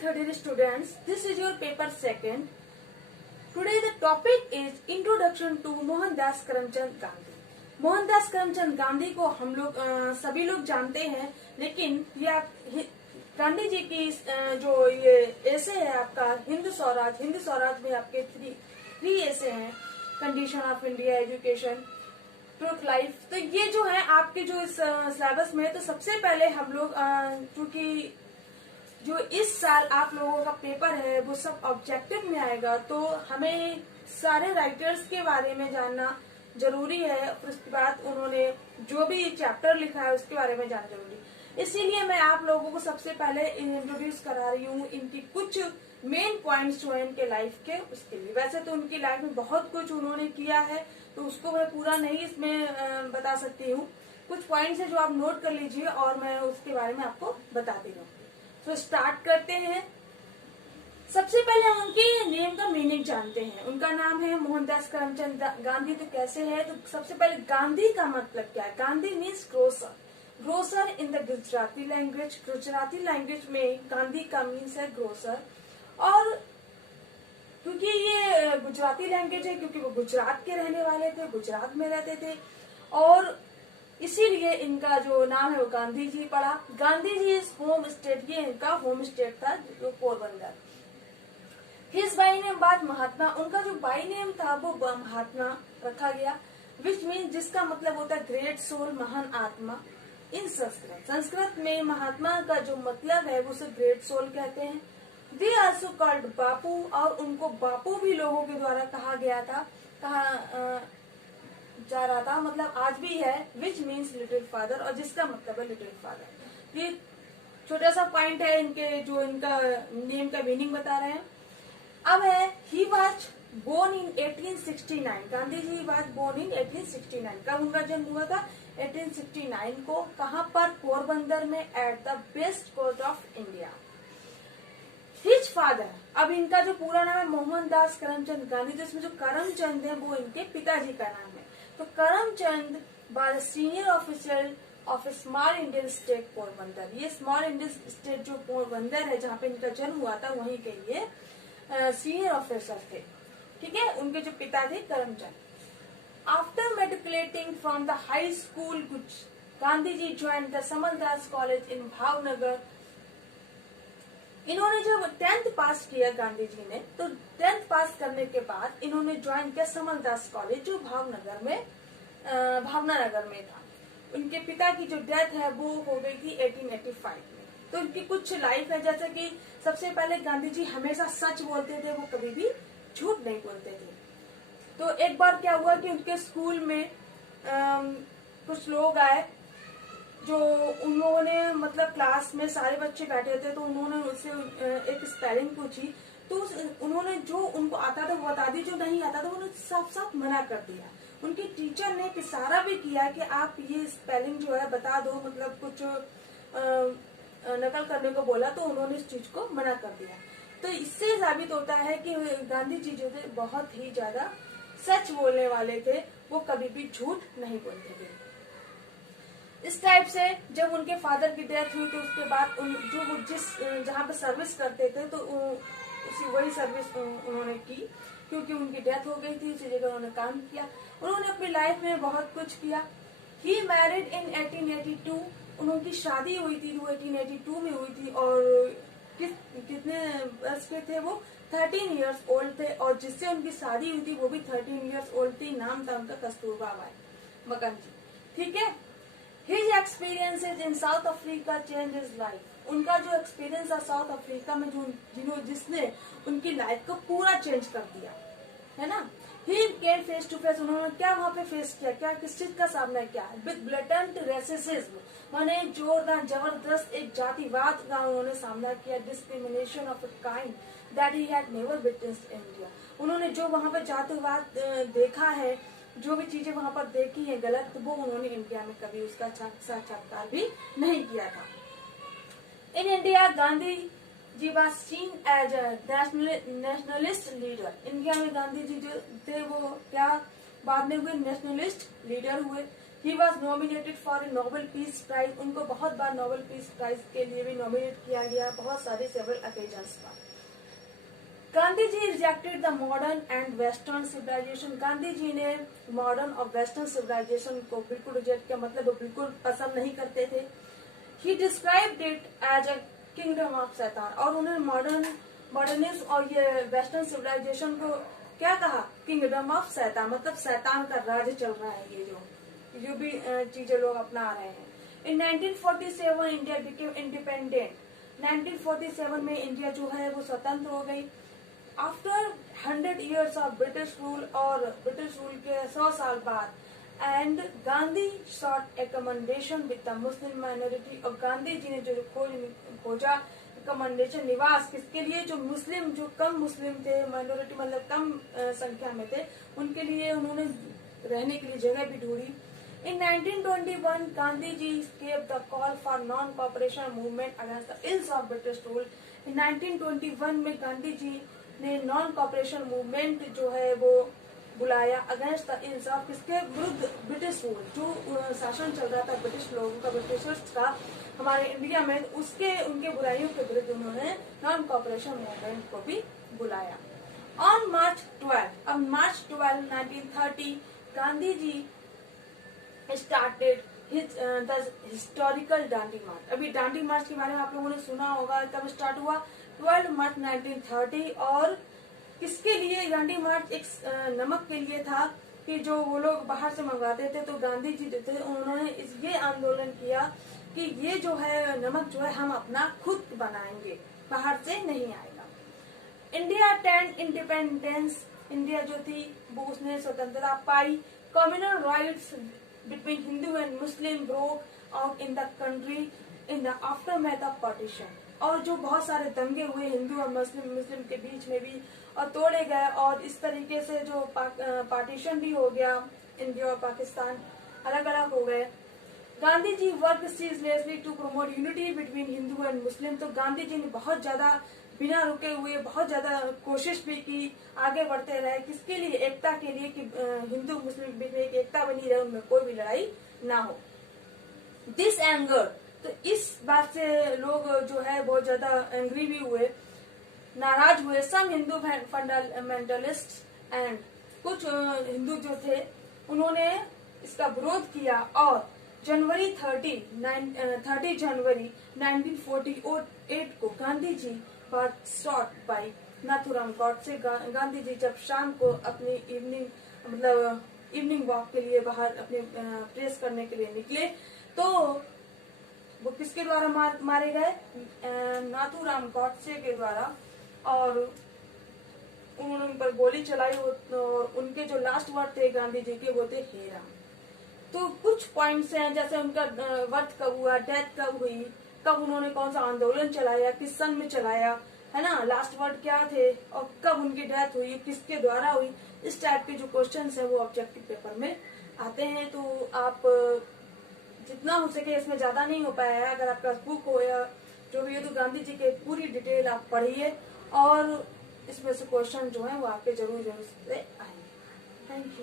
third year students, this is your paper second. Today the topic is Introduction to Mohandas Karamchand Gandhi. Mohandas Karamchand Gandhi को हम लोग सभी लोग जानते हैं, लेकिन यह गांधी जी की जो ये ऐसे है आपका हिंद स्वराज में आपके थ्री ऐसे हैं, condition of India, education, truth life. तो ये जो है आपके जो इस सिलेबस में, तो सबसे पहले हम लोग क्योंकि जो इस साल आप लोगों का पेपर है वो सब ऑब्जेक्टिव में आएगा, तो हमें सारे राइटर्स के बारे में जानना जरूरी है. उसके बाद उन्होंने जो भी चैप्टर लिखा है उसके बारे में जानना जरूरी है. इसीलिए मैं आप लोगों को सबसे पहले इंट्रोड्यूस करा रही हूँ इनकी कुछ मेन पॉइंट्स जो है इनके लाइफ के, उसके लिए. वैसे तो उनकी लाइफ में बहुत कुछ उन्होंने किया है, तो उसको मैं पूरा नहीं इसमें बता सकती हूँ. कुछ पॉइंट्स है जो आप नोट कर लीजिए और मैं उसके बारे में आपको बताती हूँ. तो स्टार्ट करते हैं. सबसे पहले हम उनके नेम का मीनिंग जानते हैं. उनका नाम है मोहनदास करमचंद गांधी. तो कैसे है, तो सबसे पहले गांधी का मतलब क्या है. Gandhi means grocer. Grocer in the Gujarati language. Gujarati language में गांधी का मीन्स है ग्रोसर. और क्योंकि ये गुजराती लैंग्वेज है, क्योंकि वो गुजरात के रहने वाले थे, गुजरात में रहते थे, और इसीलिए इनका जो नाम है वो गांधी जी पड़ा. Gandhi ji is home state, ये इनका होम स्टेट था जो पोरबंदर. हिज बाई नेम बाद महात्मा. उनका जो बाई नेम था वो महात्मा रखा गया, विच मीन जिसका मतलब होता है ग्रेट सोल, महान आत्मा. इन संस्कृत में महात्मा का जो मतलब है वो उसे ग्रेट सोल कहते हैं. दे आल्सो कॉल्ड बापू, और उनको बापू भी लोगों के द्वारा कहा गया था, कहा जा रहा था, मतलब आज भी है, विच मीन्स लिटिल फादर, और जिसका मतलब है लिटिल फादर. ये छोटा सा पॉइंट है इनके, जो इनका नेम का मीनिंग बता रहे हैं. अब है he was born in 1869. Gandhi ji was born in 1869. कब उनका जन्म हुआ था? 1869 को. कहाँ पर? पोरबंदर में, at the west coast of India. His father, अब इनका जो पूरा नाम है मोहनदास करमचंद गांधी, तो इसमें जो करमचंद है वो इनके पिताजी का नाम है. तो Karamchand was senior officer of small Indian state Porbandar. ये स्मॉल इंडियन स्टेट जो पोरबंदर है जहाँ पे इनका जन्म हुआ था, वहीं के ये सीनियर ऑफिसर थे. ठीक है, उनके जो पिता थे Karamchand. After matriculating from the high school Gandhi ji join the Samaldas college in Bhavnagar. इन्होंने जब 10th पास किया गांधी जी ने, तो 10th पास करने के बाद इन्होंने ज्वाइन किया समलदास कॉलेज, जो भावनगर में था. उनके पिता की जो डेथ है वो हो गई थी 1885 में. तो उनकी कुछ लाइफ है, जैसे कि सबसे पहले गांधी जी हमेशा सच बोलते थे, वो कभी भी झूठ नहीं बोलते थे. तो एक बार क्या हुआ कि उनके स्कूल में कुछ लोग आए, जो उन लोगों ने, मतलब क्लास में सारे बच्चे बैठे थे, तो उन्होंने उससे एक स्पेलिंग पूछी. तो उन्होंने जो उनको आता था वो बता दी, जो नहीं आता था उन्होंने साफ साफ मना कर दिया. उनकी टीचर ने इशारा भी किया कि आप ये स्पेलिंग जो है बता दो, मतलब कुछ नकल करने को बोला, तो उन्होंने इस चीज को मना कर दिया. तो इससे साबित होता है कि गांधी जी जो थे बहुत ही ज्यादा सच बोलने वाले थे, वो कभी भी झूठ नहीं बोलते थे. इस टाइप से जब उनके फादर की डेथ हुई, तो उसके बाद जहाँ पे सर्विस करते थे, तो वही सर्विस उन्होंने की, क्योंकि उनकी डेथ हो गई थी, उसी जगह उन्होंने काम किया. उन्होंने अपनी लाइफ में बहुत कुछ किया. He married in 1882. उनकी शादी हुई थी, वो 1882 में हुई थी, और कितने वर्ष के थे वो? 13 इयर्स ओल्ड थे, और जिससे उनकी शादी हुई थी वो भी 13 इयर्स ओल्ड थी. नाम था उनका कस्तूरबा बाई मुखर्जी. ठीक है. His experiences in South Africa changed his life. उनका जो एक्सपीरियंस था साउथ अफ्रीका में, जिसने उनकी लाइफ को पूरा चेंज कर दिया, है ना. He came face to face. उन्होंने क्या वहाँ पे फेस किया, क्या किस चीज का सामना किया? With blatant racism, माने जोरदार जबरदस्त एक जातिवाद का उन्होंने सामना किया. Discrimination of a kind that he had never witnessed in India. उन्होंने जो वहाँ पे जातिवाद देखा है, जो भी चीजें वहाँ पर देखी है गलत, वो उन्होंने इंडिया में कभी उसका साक्षात्कार भी नहीं किया था. In India Gandhi ji was seen as a nationalist leader. India में गांधी जी जो थे वो क्या बाद में हुए? नेशनलिस्ट लीडर हुए. He was nominated for a Nobel peace prize, उनको बहुत बार नोबेल पीस प्राइज के लिए भी नॉमिनेट किया गया, बहुत सारे सेवरल ओकेजन्स पर। Gandhi ji rejected the modern and western civilisation, Gandhi ji ने मॉडर्न और वेस्टर्न सिविलाइजेशन को बिल्कुल रिजेक्ट किया, मतलब वो बिल्कुल पसंद नहीं करते थे। He described it as a kingdom of शैतान, और उन्होंने मॉडर्निज्म और ये वेस्टर्न सिविलाइजेशन को क्या कहा, किंगडम ऑफ शैतान, मतलब शैतान का राज चल रहा है, ये जो भी चीजें लोग अपना रहे हैं। इन 1947 इंडिया बिकेम इंडिपेंडेंट, 1947 में इंडिया जो है वो स्वतंत्र हो गई। After 100 years of British rule, और ब्रिटिश रूल के 100 साल बाद, and Gandhi sought accommodation with the Muslim minority, और गांधी जी ने जो खोजा कमेंडेशन, निवास किसके लिए, जो मुस्लिम, जो कम मुस्लिम थे, माइनॉरिटी मतलब कम संख्या में थे, उनके लिए उन्होंने रहने के लिए जगह भी ढूंढी। इन 1921 Gandhi ji gave the call for non-cooperation movement against the ills of British rule। 1921 में गांधी जी ने नॉन कॉपरेशन मूवमेंट जो है वो बुलाया अगेंस्ट द इल्स ऑफ, किसके विरुद्ध, ब्रिटिश रूल, जो शासन चल रहा था ब्रिटिश लोगों का, ब्रिटिशर्स का हमारे इंडिया में, उसके उनके बुराइयों के विरुद्ध उन्होंने नॉन कॉपरेशन मूवमेंट को भी बुलाया। On March 12, 1930 Gandhi ji started the historical Dandi march. अभी दांडी मार्च के बारे में आप लोगों ने सुना होगा, कब स्टार्ट हुआ, 12 मार्च 1930। और किसके लिए दांडी मार्च, एक नमक के लिए था, कि जो वो लोग बाहर से मंगवाते थे, तो गांधी जी जो थे उन्होंने ये आंदोलन किया कि ये जो है नमक जो है हम अपना खुद बनाएंगे, बाहर से नहीं आएगा। इंडिया अटेंड इंडिपेंडेंस, इंडिया जो थी वो उसने स्वतंत्रता पाई। Communal riots between Hindu and Muslim broke out in the country in the aftermath of partition, और जो बहुत सारे दंगे हुए हिंदू और मुस्लिम के बीच में भी, और तोड़े गए, और इस तरीके से जो पार्टीशन भी हो गया, इंडिया और पाकिस्तान अलग अलग हो गए। Gandhi ji work seriously to promote unity between Hindu and Muslim, तो गांधी जी ने बहुत ज्यादा बिना रुके हुए बहुत ज्यादा कोशिश भी की, आगे बढ़ते रहे, किसके लिए, एकता के लिए, कि हिंदू मुस्लिम के बीच में एक एकता बनी रहे, उनमें कोई भी लड़ाई ना हो। दिस एंगर, तो इस बात से लोग जो है बहुत ज्यादा एंग्री भी हुए, नाराज हुए। सम हिंदू फंडामेंटलिस्ट एंड, कुछ हिंदू जो थे उन्होंने इसका विरोध किया, और जनवरी 30 जनवरी 1948 को गांधी जी वर शॉट बाय नाथुराम गॉडसे, गांधी जी जब शाम को अपनी इवनिंग वॉक के लिए बाहर अपने प्रेस करने के लिए निकले, तो वो किसके द्वारा मारे गए, नाथुराम गॉडसे के द्वारा, और उन्होंने उन पर गोली चलाई, और उनके जो लास्ट वर्ड थे गांधी जी के वो थे हे राम। तो कुछ पॉइंट्स हैं, जैसे उनका बर्थ कब हुआ, डेथ कब हुई, कब उन्होंने कौन सा आंदोलन चलाया, किस सन में चलाया, है ना, लास्ट वर्ड क्या थे, और कब उनकी डेथ हुई, किसके द्वारा हुई, इस टाइप के जो क्वेश्चंस है वो ऑब्जेक्टिव पेपर में आते हैं। तो आप जितना हो सके, इसमें ज्यादा नहीं हो पाया है, अगर आपका बुक हो या जो भी है, तो गांधी जी के पूरी डिटेल आप पढ़िए, और इसमें से क्वेश्चन जो है वो आपके जरूर से आएंगे। Thank you.